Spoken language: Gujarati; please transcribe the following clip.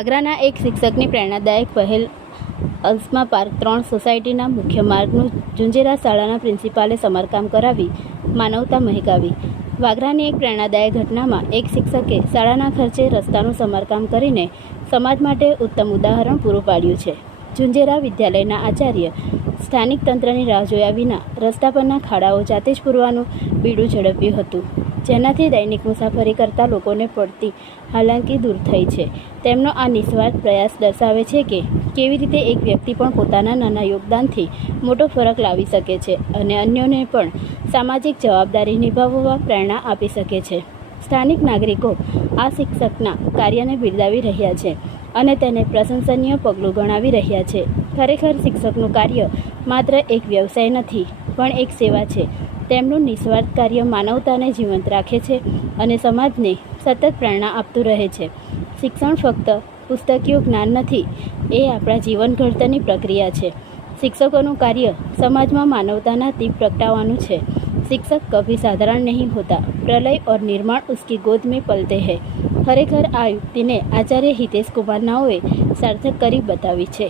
આગ્રાના એક શિક્ષકની પ્રેરણાદાયક પહેલ અલ્સ્મા પાર્ક 3 સોસાયટીના મુખ્ય માર્ગનું ઝુંઝેરા શાળાના પ્રિન્સિપાલે સમારકામ કરાવી માનવતા મહેકાવી. વાગરાની એક પ્રેરણાદાયક ઘટનામાં એક શિક્ષકે શાળાના ખર્ચે રસ્તાનું સમારકામ કરીને સમાજ માટે ઉત્તમ ઉદાહરણ પૂરું પાડ્યું છે. ઝુંઝેરા વિદ્યાલયના આચાર્ય સ્થાનિક તંત્રની રાહ જોયા વિના રસ્તા પરના ખાડાઓ જાતે જ પૂરવાનું બીડું ઝડપ્યું હતું, જેનાથી દૈનિક મુસાફરી કરતા લોકોને પડતી હાલાકી દૂર થઈ છે. તેમનો આ નિસ્વાર્થ પ્રયાસ દર્શાવે છે કે કેવી રીતે એક વ્યક્તિ પણ પોતાના નાના યોગદાનથી મોટો ફરક લાવી શકે છે અને અન્યોને પણ સામાજિક જવાબદારી નિભાવવા પ્રેરણા આપી શકે છે. સ્થાનિક નાગરિકો આ શિક્ષકના કાર્યને બિરદાવી રહ્યા છે અને તેને પ્રશંસનીય પગલું ગણાવી રહ્યા છે. ખરેખર શિક્ષકનું કાર્ય માત્ર એક વ્યવસાય નથી, પણ એક સેવા છે. તેમનું નિસ્વાર્થ કાર્ય માનવતાને જીવંત રાખે છે અને સમાજને સતત પ્રેરણા આપતું રહે છે. શિક્ષણ ફક્ત પુસ્તકીય જ્ઞાન નથી, એ આપણા જીવન ઘડતરની પ્રક્રિયા છે. શિક્ષકોનું કાર્ય સમાજમાં માનવતાના દીપ પ્રગટાવવાનું છે. शिक्षक कभी साधारण नहीं होता, प्रलय और निर्माण उसकी गोद में पलते हैं. ખરેખર આ યુક્તિને આચાર્ય હિતેશ કુમાર નાઓએ સાર્થક કરી બતાવી છે.